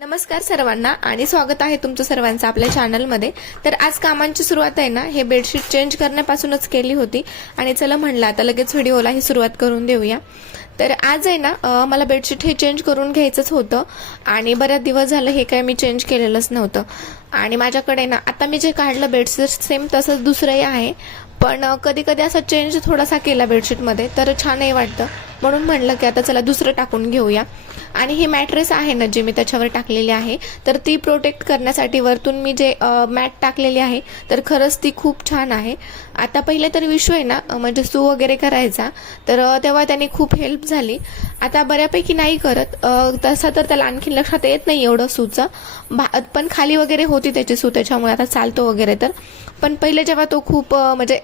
नमस्कार सर्वांना आणि स्वागत आहे तुमचं सर्वांचं आपल्या चॅनलमध्ये। तर आज कामांची सुरुवात आहे ना हे बेडशीट चेंज करण्यापासूनच केली होती आणि चला म्हणलं आता लगेच व्हिडिओला ही सुरुवात करून देऊया। तर आज आहे ना मला बेडशीट हे चेंज करून घ्यायचंच होतं आणि बऱ्याच दिवस झालं हे काय मी चेंज केलेलंच नव्हतं आणि माझ्याकडे ना आता मी जे काढलं बेडशीट सेम तसंच दुसरंही आहे, पण कधी कधी असा चेंज थोडासा केला बेडशीटमध्ये तर छानही वाटतं, म्हणून म्हणलं की आता चला दुसरं टाकून घेऊया। आणि ही मॅट्रेस आहे ना जी मी त्याच्यावर टाकलेली आहे तर ती प्रोटेक्ट करण्यासाठी वरतून मी जे मॅट टाकलेली आहे तर खरंच ती खूप छान आहे। आता पहिले तर विषू आहे ना म्हणजे सू वगैरे करायचा तर तेव्हा त्याने खूप हेल्प झाली। आता बऱ्यापैकी नाही करत, तसं तर त्याला आणखी लक्षात येत नाही एवढं सूचं, पण खाली वगैरे होती त्याची सू त्याच्यामुळे आता चालतो वगैरे। तर पण पहिले जेव्हा तो खूप म्हणजे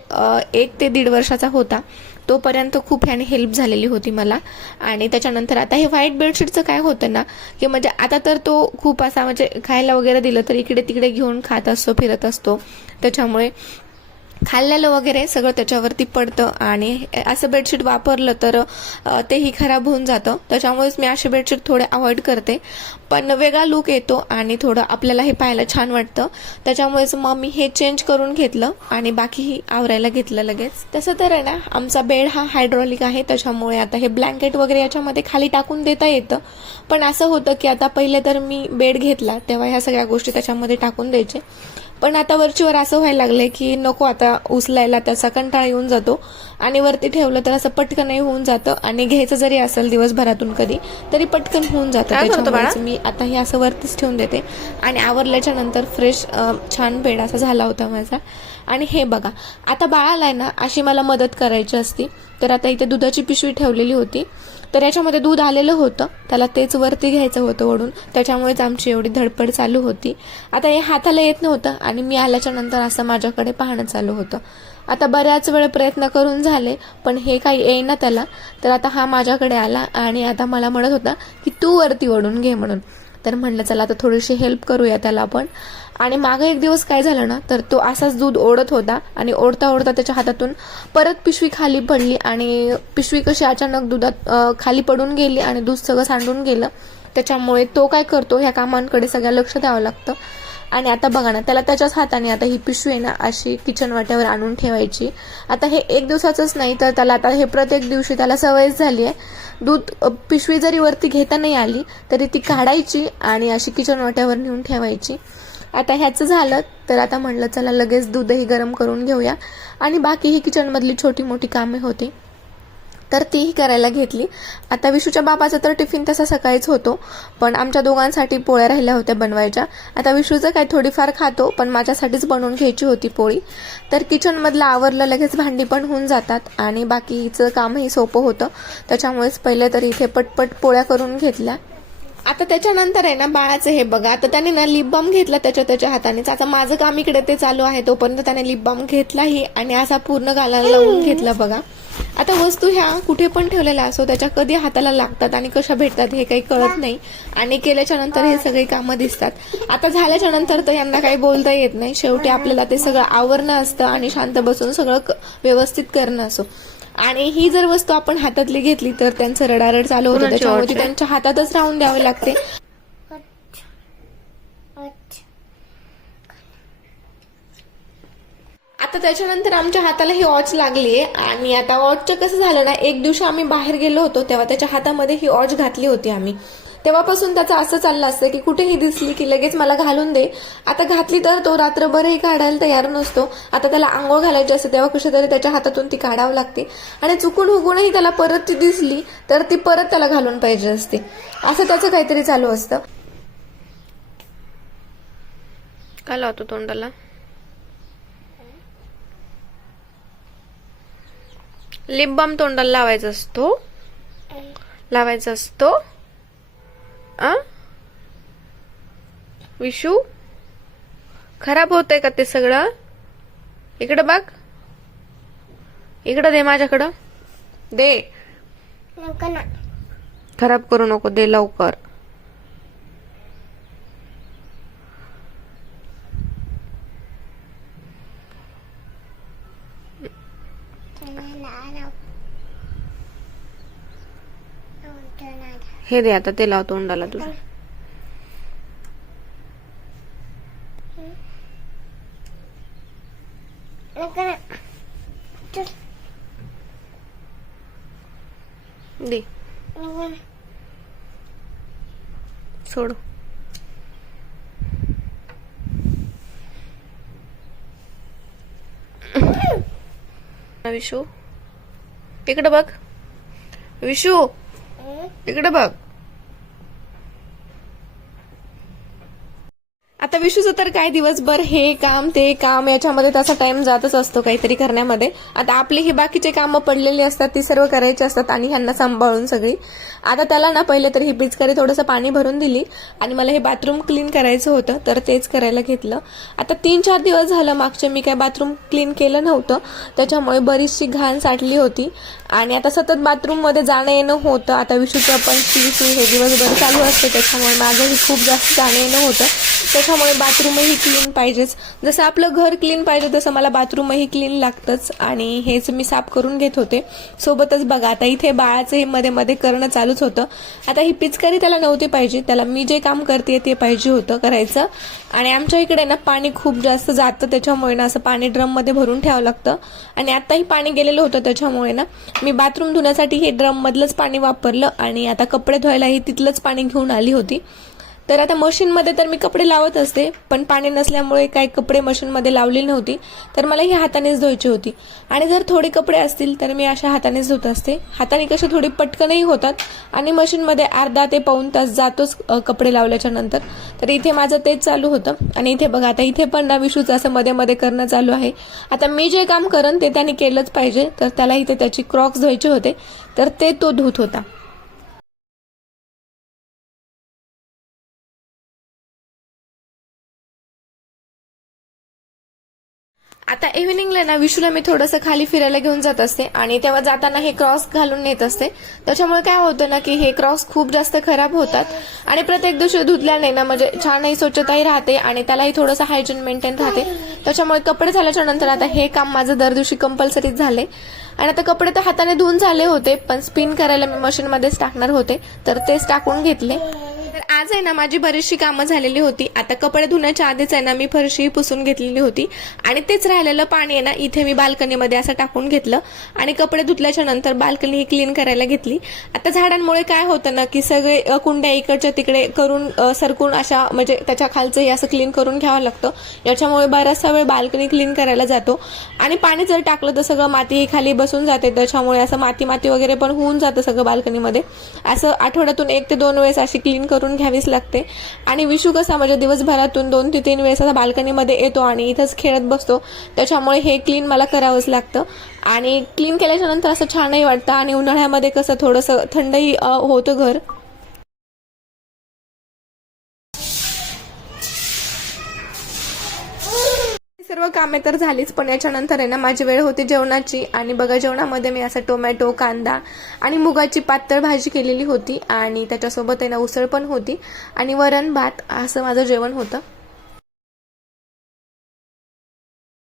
1 ते 1.5 वर्षाचा होता तोपर्यंत खूप ह्याने हेल्प झालेली होती मला। आणि त्याच्यानंतर आता हे व्हाईट बेडशीटचं काय होतं ना की म्हणजे आता तर तो खूप असा म्हणजे खायला वगैरे दिलं तर इकडे तिकडे घेऊन खात असतो, फिरत असतो, त्याच्यामुळे खाल्लेलं वगैरे सगळं त्याच्यावरती पडतं आणि असं बेडशीट वापरलं तर तेही खराब होऊन जातं। त्याच्यामुळेच मी असे बेडशीट थोडे अवॉइड करते, पण वेगळा लुक येतो आणि थोडं आपल्याला हे पाहायला छान वाटतं, त्याच्यामुळेच मग मी हे चेंज करून घेतलं आणि बाकीही आवरायला घेतलं लगेच। तसं तर आहे ना आमचा बेड हा हायड्रॉलिक आहे, त्याच्यामुळे आता हे ब्लँकेट वगैरे याच्यामध्ये खाली टाकून देता येतं, पण असं होतं की आता पहिले तर मी बेड घेतला तेव्हा ह्या सगळ्या गोष्टी त्याच्यामध्ये टाकून द्यायचे, पण आता वरचीवर असं व्हायला लागलंय की नको, आता उचलायला त्याचा कंटाळा येऊन जातो आणि वरती ठेवलं तर असं पटकनही होऊन जातं आणि घ्यायचं जरी असेल दिवसभरातून कधी तरी पटकन होऊन जातं, त्याच्यामुळे मी आता हे असं वरतीच ठेवून देते। आणि आवरल्याच्या नंतर फ्रेश छान बेड असा झाला होता माझा। आणि हे बघा आता बाळाला आहे ना अशी मला मदत करायची असती, तर आता इथे दुधाची पिशवी ठेवलेली होती तर याच्यामध्ये दूध आलेलं होतं, त्याला तेच वरती घ्यायचं होतं ओढून, त्याच्यामुळेच आमची एवढी धडपड चालू होती। आता हे हाताला येत नव्हतं आणि मी आल्याच्या नंतर असं माझ्याकडे पाहणं चालू होतं। आता बऱ्याच वेळ प्रयत्न करून झाले पण हे काही येईना त्याला, तर आता हा माझ्याकडे आला आणि आता मला म्हणत होता की तू वरती ओढून घे म्हणून, तर म्हणलं चला आता थोडीशी हेल्प करूया त्याला आपण। आणि मागे एक दिवस काय झालं ना तर तो असाच दूध ओढत होता आणि ओढता ओढता त्याच्या हातातून परत पिशवी खाली पडली आणि पिशवी कशी अचानक दुधात खाली पडून गेली आणि दूध सगळं सांडून गेलं, त्याच्यामुळे तो काय करतो ह्या कामांकडे सगळं लक्ष द्यावं लागतं। आणि आता बघा ना त्याला त्याच्याच हाताने आता ही पिशवी आहे ना अशी किचन वाट्यावर आणून ठेवायची। आता हे 1 दिवसाचंच नाही तर त्याला आता हे प्रत्येक दिवशी त्याला सवयच झाली आहे, दूध पिशवी जरी वरती घेता नाही आली तरी ती काढायची आणि अशी किचन वाट्यावर नेऊन ठेवायची। आता ह्याचं झालं तर आता म्हणलं चला लगेच दूधही गरम करून घेऊया आणि बाकी ही किचनमधली छोटी मोठी कामे होती तर तीही करायला घेतली। आता विशूच्या बाबाचा तर टिफिन तसा सकाळीच होतो, पण आमच्या दोघांसाठी पोळ्या राहिल्या होत्या बनवायच्या। आता विशूचं काय थोडीफार खातो पण माझ्यासाठीच बनवून घ्यायची होती पोळी, तर किचनमधलं आवरलं लगेच भांडी पण होऊन जातात आणि बाकीचं कामही सोपं होतं, त्याच्यामुळेच पहिले तर इथे पटपट पोळ्या करून घेतल्या। आता त्याच्यानंतर आहे ना बाळाचं हे बघा, आता त्याने ना लिप बाम घेतला त्याच्या हातानेच। आता माझं काम इकडे ते चालू आहे तोपर्यंत त्याने लिप बाम घेतलाही आणि असा पूर्ण गालाला लावून घेतला बघा। आता वस्तू ह्या कुठे पण ठेवलेल्या असो त्याच्या कधी हाताला लागतात आणि कशा भेटतात हे काही कळत नाही आणि केल्याच्या नंतर हे सगळे कामं दिसतात। आता झाल्याच्या नंतर तर यांना काही बोलता येत नाही, शेवटी आपल्याला ते सगळं आवरणं असतं आणि शांत बसून सगळं व्यवस्थित करणं असो। आणि ही जर वस्तू आपण हातातली घेतली तर त्यांचं रडारड चालू होतं, त्याच्यामुळे त्यांच्या हातातच राहून द्यावे लागते। आता त्याच्यानंतर आमच्या हाताला ही वॉच लागलीये आणि आता वॉचचं कसं झालं ना, एक दिवशी आम्ही बाहेर गेलो होतो तेव्हा त्याच्या हातामध्ये ही वॉच घातली होती आम्ही, तेव्हापासून त्याचं असं चाललं असतं की कुठेही दिसली की लगेच मला घालून दे। आता घातली तर तो रात्रभरही काढायला तयार नसतो, आता त्याला आंघोळ घालायची असते तेव्हा कशी तरी त्याच्या हातातून ती काढावं लागते आणि चुकून हुकूनही त्याला परत ती दिसली तर ती परत त्याला घालून पाहिजे असते, असं त्याचं काहीतरी चालू असतं। काय लावतो तोंडाला? लिप बाम तोंडाला लावायचा असतो, लावायचा असतो। विशू खराब होतंय का ते सगळं? इकडं बघ, इकडं दे, माझ्याकडं दे, खराब करू नको, दे लवकर। हे दे आता, ते लाव तोंडाला तुझं। दे सोड. विशू इकडे बघ. विशू इकडे बघ. आता विशूचं तर काय दिवसभर हे काम ते काम याच्यामध्ये त्याचा टाइम जातच असतो काहीतरी करण्यामध्ये. आता आपली ही बाकीचे कामं पडलेली असतात ती सर्व करायची असतात आणि ह्यांना सांभाळून सगळी. आता त्याला ना पहिले तर ही पिचकारी थोडंसं पाणी भरून दिली आणि मला हे बाथरूम क्लीन करायचं होतं तर तेच करायला घेतलं. आता 3-4 दिवस झालं मागचे मी काय बाथरूम क्लीन केलं नव्हतं, त्याच्यामुळे बरीचशी घाण साठली होती आणि आता सतत बाथरूम मध्ये जाणं येणं होतं. आता विशूचं पण शिवसू हे दिवसभर चालू असतं त्याच्यामुळे माझंही खूप जास्त जाणं येणं होतं. त्याच्यामुळे बाथरूमही क्लीन पाहिजेच. जसं आपलं घर क्लीन पाहिजे तसं मला बाथरूमही क्लीन लागतंच आणि हेच मी साफ करून घेत होते. सोबतच बघा आता इथे बाळाचं हे मध्ये मध्ये करणं चालूच होतं. आता ही पिचकारी त्याला नव्हती पाहिजे, त्याला मी जे काम करते ते पाहिजे होतं करायचं. आणि आमच्या इकडे ना पाणी खूप जास्त जातं त्याच्यामुळे ना असं पाणी ड्रम मध्ये भरून ठेवावं लागतं आणि आताही पाणी गेलेलं होतं त्याच्यामुळे ना मी बाथरूम धुण्यासाठी हे ड्रम मधलंच पाणी वापरलं आणि आता कपडे धुवायलाही तिथलंच पाणी घेऊन आली होती. तर आता मशीनमध्ये तर मी कपडे लावत असते पण पाणी नसल्यामुळे काही कपडे मशीनमध्ये लावली नव्हती तर मला ही हातानेच धुवायची होती. आणि जर थोडे कपडे असतील तर मी अशा हातानेच धुत असते. हाताने कसे थोडी पटकनही होतात आणि मशीनमध्ये अर्धा ते पाऊण तास जातोच कपडे लावल्याच्या नंतर. तर इथे माझं तेच चालू होतं आणि इथे बघा आता इथे पण ना विशूचं असं मध्ये मध्ये करणं चालू आहे. आता मी जे काम करन ते त्याने केलंच पाहिजे तर त्याला इथे त्याची क्रॉक्स धुवायचे होते तर ते तो धुत होता. आता इव्हिनिंगला ना विशूला मी थोडंसं खाली फिरायला घेऊन जात असते आणि तेव्हा जाताना हे क्रॉस घालून नेत असते. त्याच्यामुळे काय होतं ना की हे क्रॉस खूप जास्त खराब होतात आणि प्रत्येक दिवशी धुतल्याने ना म्हणजे छानही स्वच्छताही राहते आणि त्यालाही थोडंसं हायजीन मेंटेन राहते. त्याच्यामुळे कपडे झाल्याच्या नंतर आता हे काम माझं दर दिवशी कंपल्सरीच झाले. आणि आता कपडे तर हाताने धुवून झाले होते पण स्पिन करायला मी मशीनमध्येच टाकणार होते तर तेच टाकून घेतले. तर आज आहे ना माझी बरीचशी कामं झालेली होती. आता कपडे धुण्याच्या आधीच आहे ना मी फरशी पुसून घेतलेली होती आणि तेच राहिलेलं पाणी आहे ना इथे मी बाल्कनीमध्ये असं टाकून घेतलं आणि कपडे धुतल्याच्या नंतर बाल्कनी क्लीन करायला घेतली. आता झाडांमुळे काय होतं ना की सगळे कुंड्या इकडच्या तिकडे करून सरकून अशा म्हणजे त्याच्या खालचंही असं क्लीन करून घ्यावं लागतं. याच्यामुळे बराचसा वेळ बाल्कनी क्लीन करायला जातो आणि पाणी जर टाकलं तर सगळं माती खाली बसून जाते. त्याच्यामुळे असं माती माती वगैरे पण होऊन जातं सगळं बाल्कनीमध्ये. असं आठवड्यातून 1 ते 2 वेळेस अशी क्लीन करून घ्यावीच लागते. आणि विशू कसा म्हणजे दिवसभरातून 2 ते 3 वेळेस बाल्कनीमध्ये येतो आणि इथंच खेळत बसतो त्याच्यामुळे हे क्लीन मला करावंच लागतं. आणि क्लीन केल्याच्या नंतर असं छानही वाटतं आणि उन्हाळ्यामध्ये कसं थोडंसं थंडही होतं घर. सर्व कामे तर झालीच पण याच्यानंतर आहे ना माझी वेळ होती जेवणाची आणि बघा जेवणामध्ये मी असं टोमॅटो कांदा आणि मुगाची पातळ भाजी केलेली होती आणि त्याच्यासोबत आहे ना उसळ पण होती आणि वरण भात असं माझं जेवण होतं.